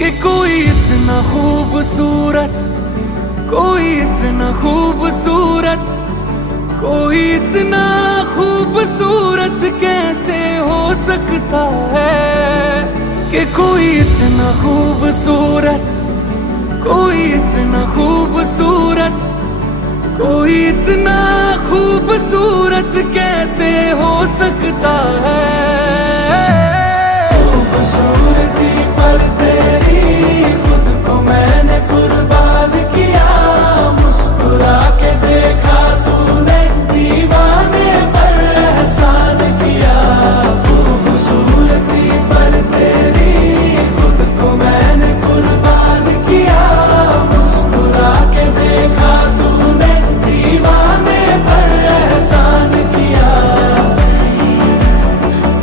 कि कोई इतना खूबसूरत, कोई इतना खूबसूरत, कोई इतना खूबसूरत कैसे हो सकता है। कि कोई इतना खूबसूरत, कोई इतना खूबसूरत, कोई इतना खूबसूरत कैसे हो सकता है।